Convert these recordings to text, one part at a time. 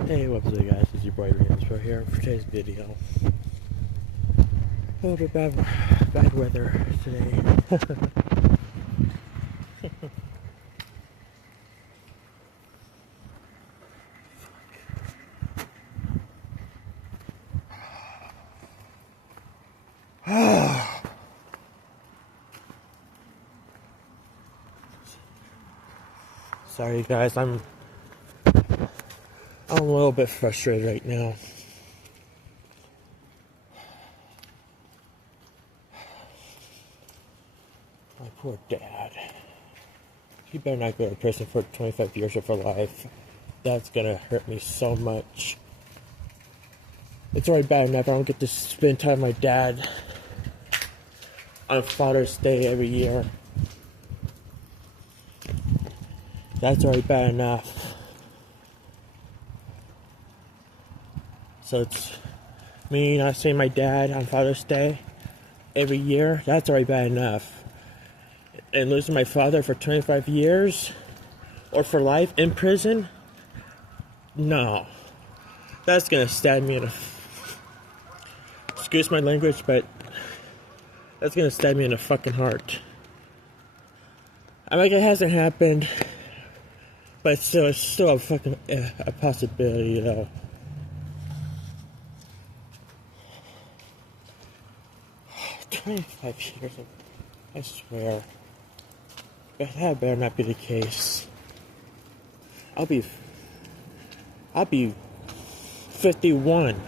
Hey, what's up guys, it's your boy Rianspo here for today's video. A little bit bad weather today. Sorry guys, I'm a little bit frustrated right now. My poor dad. He better not go to prison for 25 years or for life. That's gonna hurt me so much. It's already bad enough I don't get to spend time with my dad on Father's Day every year. That's already bad enough. So it's me not seeing my dad on Father's Day every year. That's already bad enough. And losing my father for 25 years or for life in prison? No. That's gonna stab me in the... Excuse my language, but that's gonna stab me in the fucking heart. I mean, it hasn't happened, but it's still a fucking a possibility, you know. $25 years, I swear. But that better not be the case. I'll be 51.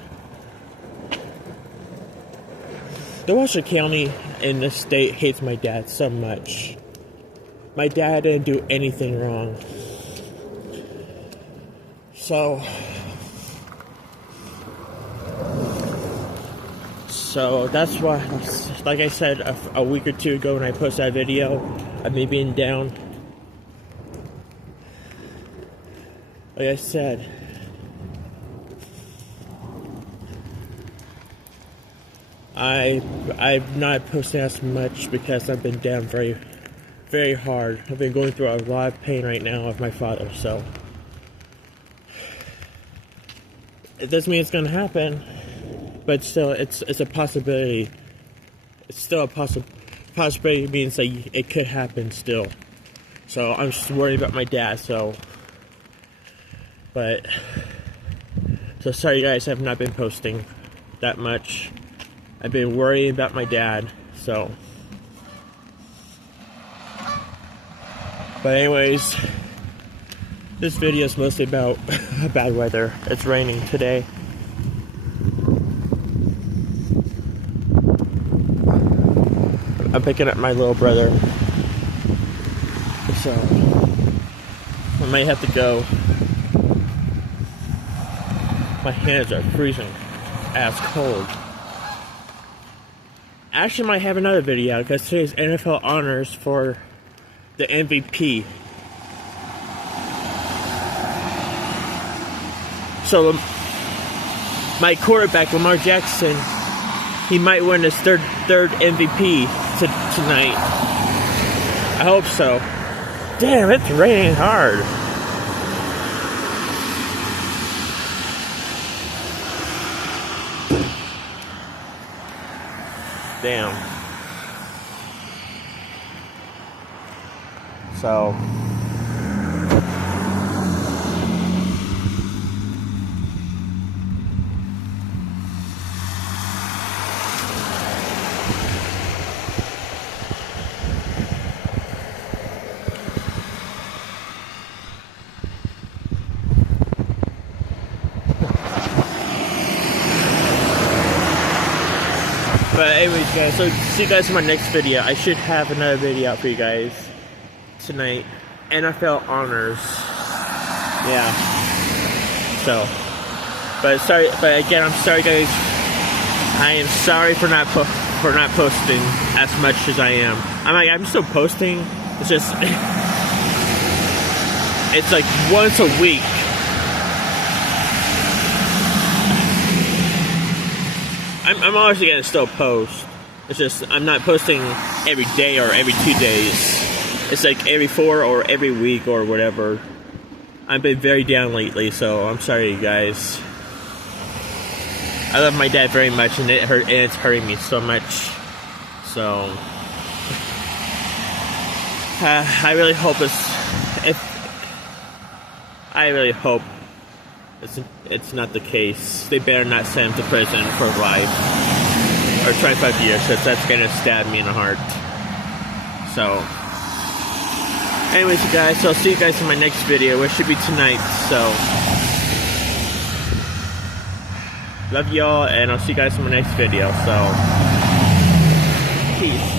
The Washoe County in this state hates my dad so much. My dad didn't do anything wrong. So that's why, like I said a week or two ago when I posted that video of me being down, like I said, I'm not posting as much because I've been down very, very hard. I've been going through a lot of pain right now of my father, so it doesn't mean it's gonna happen, but still, it's a possibility. It's still a possibility, means that it could happen still. So I'm just worried about my dad. So sorry guys, I have not been posting that much. I've been worrying about my dad. So, but anyways, this video is mostly about bad weather. It's raining today. I'm picking up my little brother, so I might have to go. My hands are freezing ass cold. Actually, might have another video because today's NFL honors for the MVP. So my quarterback Lamar Jackson, he might win his third MVP tonight. I hope so. Damn, it's raining hard. Damn. So but anyways guys, so see you guys in my next video. I should have another video out for you guys tonight. NFL honors. Yeah. So, but again, I'm sorry guys. I am sorry for not posting as much as I am. I'm still posting. It's just it's like once a week. I'm obviously gonna still post. It's just I'm not posting every day or every 2 days. It's like every 4 or every week or whatever. I've been very down lately, so I'm sorry, you guys. I love my dad very much, and it's hurting me so much. So I really hope it's not the case. They better not send him to prison for life or 25 years, because that's gonna stab me in the heart. So, anyways, you guys, so I'll see you guys in my next video, which should be tonight. So, love y'all, and I'll see you guys in my next video. So, peace.